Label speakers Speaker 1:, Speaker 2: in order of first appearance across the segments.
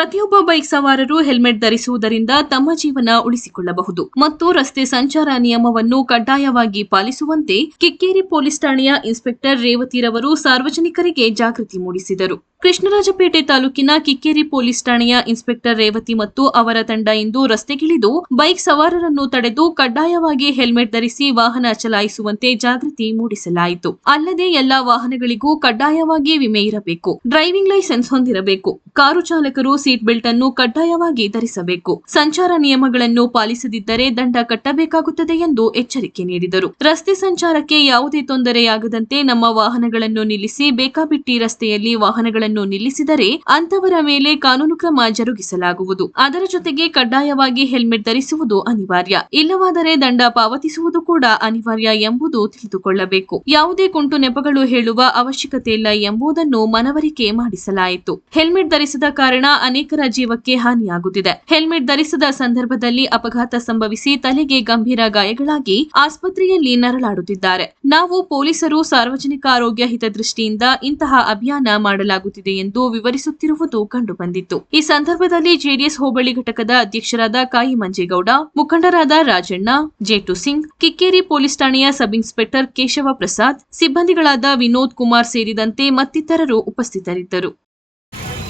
Speaker 1: ಪ್ರತಿಯೊಬ್ಬ ಬೈಕ್ ಸವಾರರು ಹೆಲ್ಮೆಟ್ ಧರಿಸುವುದರಿಂದ ತಮ್ಮ ಜೀವನ ಉಳಿಸಿಕೊಳ್ಳಬಹುದು. ಮತ್ತು ರಸ್ತೆ ಸಂಚಾರ ನಿಯಮವನ್ನು ಕಡ್ಡಾಯವಾಗಿ ಪಾಲಿಸುವಂತೆ ಕಿಕ್ಕೇರಿ ಪೊಲೀಸ್ ಠಾಣೆಯ ಇನ್ಸ್ಪೆಕ್ಟರ್ ರೇವತಿರವರು ಸಾರ್ವಜನಿಕರಿಗೆ ಜಾಗೃತಿ ಮೂಡಿಸಿದರು. ಕೃಷ್ಣರಾಜಪೇಟೆ ತಾಲೂಕಿನ ಕಿಕ್ಕೇರಿ ಪೊಲೀಸ್ ಠಾಣೆಯ ಇನ್ಸ್ಪೆಕ್ಟರ್ ರೇವತಿ ಮತ್ತು ಅವರ ತಂಡ ಇಂದು ರಸ್ತೆಗಿಳಿದು ಬೈಕ್ ಸವಾರರನ್ನು ತಡೆದು ಕಡ್ಡಾಯವಾಗಿ ಹೆಲ್ಮೆಟ್ ಧರಿಸಿ ವಾಹನ ಚಲಾಯಿಸುವಂತೆ ಜಾಗೃತಿ ಮೂಡಿಸಲಾಯಿತು. ಅಲ್ಲದೆ ಎಲ್ಲಾ ವಾಹನಗಳಿಗೂ ಕಡ್ಡಾಯವಾಗಿ ವಿಮೆ ಇರಬೇಕು. ಡ್ರೈವಿಂಗ್ ಲೈಸೆನ್ಸ್ ಹೊಂದಿರಬೇಕು. ಕಾರು ಚಾಲಕರು ಸೀಟ್ ಬೆಲ್ಟ್ ಅನ್ನು ಕಡ್ಡಾಯವಾಗಿ ಧರಿಸಬೇಕು. ಸಂಚಾರ ನಿಯಮಗಳನ್ನು ಪಾಲಿಸದಿದ್ದರೆ ದಂಡ ಕಟ್ಟಬೇಕಾಗುತ್ತದೆ ಎಂದು ಎಚ್ಚರಿಕೆ ನೀಡಿದರು. ರಸ್ತೆ ಸಂಚಾರಕ್ಕೆ ಯಾವುದೇ ತೊಂದರೆಯಾಗದಂತೆ ನಮ್ಮ ವಾಹನಗಳನ್ನು ನಿಲ್ಲಿಸಿ ಬೇಕಾಬಿಟ್ಟಿ ರಸ್ತೆಯಲ್ಲಿ ವಾಹನಗಳನ್ನು ನಿಲ್ಲಿಸಿದರೆ ಅಂತವರ ಮೇಲೆ ಕಾನೂನು ಕ್ರಮ ಜರುಗಿಸಲಾಗುವುದು. ಅದರ ಜೊತೆಗೆ ಕಡ್ಡಾಯವಾಗಿ ಹೆಲ್ಮೆಟ್ ಧರಿಸುವುದು ಅನಿವಾರ್ಯ. ಇಲ್ಲವಾದರೆ ದಂಡ ಪಾವತಿಸುವುದು ಕೂಡ ಅನಿವಾರ್ಯ ಎಂಬುದು ತಿಳಿದುಕೊಳ್ಳಬೇಕು. ಯಾವುದೇ ಕುಂಟು ನೆಪಗಳು ಹೇಳುವ ಅವಶ್ಯಕತೆ ಇಲ್ಲ ಎಂಬುದನ್ನು ಮನವರಿಕೆ ಮಾಡಿಸಲಾಯಿತು. ಹೆಲ್ಮೆಟ್ ಧರಿಸದ ಕಾರಣ ಅನೇಕರ ಜೀವಕ್ಕೆ ಹಾನಿಯಾಗುತ್ತಿದೆ. ಹೆಲ್ಮೆಟ್ ಧರಿಸದ ಸಂದರ್ಭದಲ್ಲಿ ಅಪಘಾತ ಸಂಭವಿಸಿ ತಲೆಗೆ ಗಂಭೀರ ಗಾಯಗಳಾಗಿ ಆಸ್ಪತ್ರೆಯಲ್ಲಿ ನರಳಾಡುತ್ತಿದ್ದಾರೆ. ನಾವು ಪೊಲೀಸರು ಸಾರ್ವಜನಿಕ ಆರೋಗ್ಯ ಹಿತದೃಷ್ಟಿಯಿಂದ ಇಂತಹ ಅಭಿಯಾನ ಮಾಡಲಾಗುತ್ತಿದೆ. ಎಂದು ವಿವರಿಸುತ್ತಿರುವುದು ಕಂಡುಬಂದಿತ್ತು. ಈ ಸಂದರ್ಭದಲ್ಲಿ ಜೆಡಿಎಸ್ ಹೋಬಳಿ ಘಟಕದ ಅಧ್ಯಕ್ಷರಾದ ಕಾಯಿ ಮಂಜೇಗೌಡ, ಮುಖಂಡರಾದ ರಾಜಣ್ಣ, ಜೇಟು ಸಿಂಗ್, ಕಿಕ್ಕೇರಿ ಪೊಲೀಸ್ ಠಾಣೆಯ ಸಬ್ ಇನ್ಸ್ಪೆಕ್ಟರ್ ಕೇಶವ ಪ್ರಸಾದ್ ಸಿಬ್ಬಂದಿಗಳಾದ ವಿನೋದ್ ಕುಮಾರ್ ಸೇರಿದಂತೆ ಮತ್ತಿತರರು ಉಪಸ್ಥಿತರಿದ್ದರು.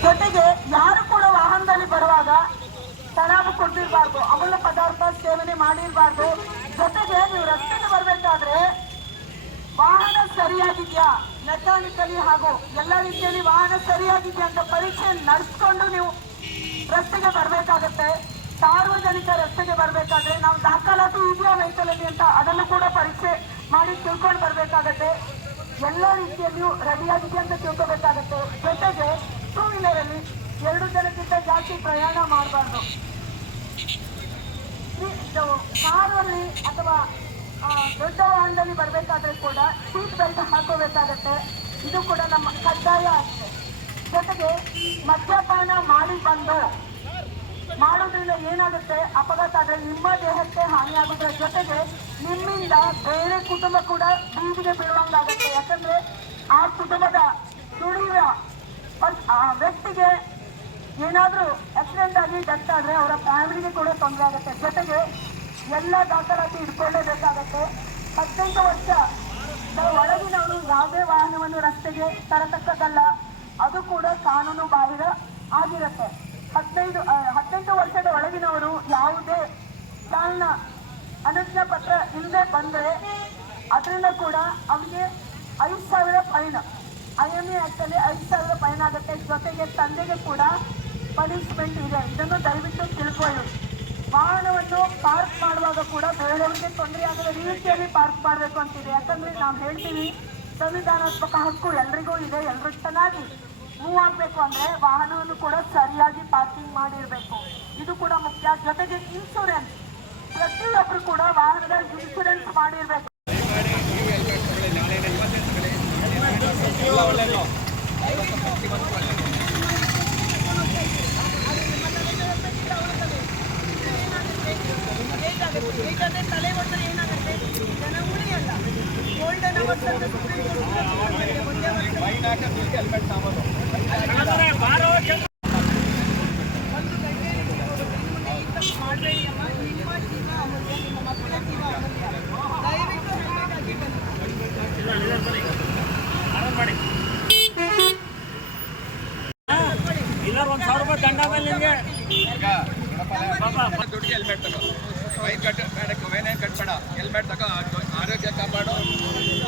Speaker 2: ಜೊತೆಗೆ ಯಾರು ಕೂಡ ವಾಹನದಲ್ಲಿ ಬರುವಾಗ ತಲಾಬು ಕೊಟ್ಟಿರಬಾರ್ದು ಅಮೂಲ್ಯ ಪದಾರ್ಥ ಸೇವನೆ ಮಾಡಿರಬಾರ್ದು. ಜೊತೆಗೆ ನೀವು ರಸ್ತೆಗೆ ಬರಬೇಕಾದ್ರೆ ವಾಹನ ಸರಿಯಾಗಿದ್ಯಾ? ಮೆಕ್ಯಾನಿಕಲಿ ಹಾಗೂ ಎಲ್ಲ ರೀತಿಯಲ್ಲಿ ವಾಹನ ಸರಿಯಾಗಿದೆ ಅಂತ ಪರೀಕ್ಷೆ ನಡೆಸ್ಕೊಂಡು ನೀವು ರಸ್ತೆಗೆ ಬರಬೇಕಾಗತ್ತೆ. ಸಾರ್ವಜನಿಕ ರಸ್ತೆಗೆ ಬರಬೇಕಾದ್ರೆ ನಾವು ದಾಖಲಾತಿ ಇದೆಯಾ ವೆಹಿಕಲಲ್ಲಿ ಅಂತ ಅದನ್ನು ಕೂಡ ಪರೀಕ್ಷೆ ಮಾಡಿ ತಿಳ್ಕೊಂಡು ಬರಬೇಕಾಗತ್ತೆ. ಎಲ್ಲ ರೀತಿಯಲ್ಲಿಯೂ ರೆಡಿಯಾಗಿದೆ ಅಂತ ತಿಳ್ಕೊಬೇಕಾಗತ್ತೆ. ಜೊತೆಗೆ ಟೂ ವೀಲರ್ ಅಲ್ಲಿ ಎರಡು ಜನಕ್ಕಿಂತ ಜಾಸ್ತಿ ಪ್ರಯಾಣ ಮಾಡಬಾರ್ದು. ಕಾರಲ್ಲಿ ಅಥವಾ ದೊಡ್ಡ ವಾಹನದಲ್ಲಿ ಬರಬೇಕಾದ್ರೆ ಕೂಡ ಸೀಟ್ ಬೆಲ್ಟ್ ಹಾಕೋಬೇಕಾಗತ್ತೆ. ಇದು ಕೂಡ ನಮ್ಮ ಕಡ್ಡಾಯ ಆಗಿದೆ ಜೊತೆಗೆ ಮದ್ಯಪಾನ ಮಾಡಿ ಬಂದು ಮಾಡೋದ್ರಿಂದ ಏನಾಗುತ್ತೆ? ಅಪಘಾತ ಆದರೆ ನಿಮ್ಮ ದೇಹಕ್ಕೆ ಹಾನಿಯಾಗೋದ್ರ ಜೊತೆಗೆ ನಿಮ್ಮಿಂದ ಬೇರೆ ಕುಟುಂಬ ಕೂಡ ಬೀದಿಗೆ ಬೀಳುವಂಗಾಗುತ್ತೆ ಯಾಕಂದ್ರೆ ಆ ಕುಟುಂಬದ ದುಡಿಯುವ ವ್ಯಕ್ತಿಗೆ ಏನಾದರೂ ಆಕ್ಸಿಡೆಂಟ್ ಆಗಿ ಡೆತ್ ಆದ್ರೆ ಅವರ ಫ್ಯಾಮಿಲಿಗೆ ಕೂಡ ತೊಂದರೆ ಆಗುತ್ತೆ. ಜೊತೆಗೆ ಎಲ್ಲ ದಾಖಲಾತಿ ಇಟ್ಕೊಳ್ಳೇಬೇಕಾಗತ್ತೆ. ಹದಿನೆಂಟು ವರ್ಷ ಒಳಗಿನವರು ಯಾವುದೇ ವಾಹನವನ್ನು ರಸ್ತೆಗೆ ತರತಕ್ಕದ್ದಲ್ಲ. ಅದು ಕೂಡ ಕಾನೂನು ಬಾಹಿರ ಆಗಿರುತ್ತೆ. ಹದಿನೈದು ಹದಿನೆಂಟು ವರ್ಷದ ಒಳಗಿನವರು ಯಾವುದೇ ಚಾಲನ ಅನುಜ್ಞಾ ಪತ್ರ ಇಲ್ಲದೆ ಬಂದರೆ ಅದರಿಂದ ಕೂಡ ಅವರಿಗೆ ಐದು ಸಾವಿರ ಫೈನ್. ಐ ಎಂ ಎ ಆ್ಯಕ್ಟಲ್ಲಿ ಐದು ಸಾವಿರ ಫೈನ್ ಆಗುತ್ತೆ. ಜೊತೆಗೆ ತಂದೆಗೆ ಕೂಡ ಪನಿಷ್ಮೆಂಟ್ ಇದೆ. ಇದನ್ನು ದಯವಿಟ್ಟು ತಿಳ್ಕೊಳ್ಳಿ. ವಾಹನವನ್ನು ಪಾರ್ಕ್ ಮಾಡುವಾಗ ಕೂಡ ಬೇರೆಯವರಿಗೆ ತೊಂದರೆ ಆಗದ ರೀತಿಯಲ್ಲಿ ಪಾರ್ಕ್ ಮಾಡಬೇಕು ಅಂತಿದೆ. ಯಾಕಂದ್ರೆ ನಾವು ಹೇಳ್ತೀವಿ, ಸಂವಿಧಾನಾತ್ಮಕ ಹಕ್ಕು ಎಲ್ರಿಗೂ ಇದೆ ಎಲ್ರಿಗೂ ಚೆನ್ನಾಗಿ ಮೂವ್ ಆಗಬೇಕು ಅಂದ್ರೆ ವಾಹನವನ್ನು ಕೂಡ ಸರಿಯಾಗಿ ಪಾರ್ಕಿಂಗ್ ಮಾಡಿರ್ಬೇಕು. ಇದು ಕೂಡ ಮುಖ್ಯ. ಜೊತೆಗೆ ಇನ್ಶೂರೆನ್ಸ್ ಪ್ರತಿಯೊಬ್ಬರು ಕೂಡ ವಾಹನದ ಇನ್ಶೂರೆನ್ಸ್
Speaker 3: ಒಂದ್ ಸಾವಿರ ರೂಪಾಯಿ ದಂಡ ಮೇಲೆ ನಿಮ್ಗೆ
Speaker 4: ದುಡ್ಡು ಹೆಲ್ಮೆಟ್ ತಗೋ ಬೈಕ್ ಕಟ್ ಬೇಡ. ವೇನೇ ಕಟ್ಬೇಡ ಹೆಲ್ಮೆಟ್ ತಗೋ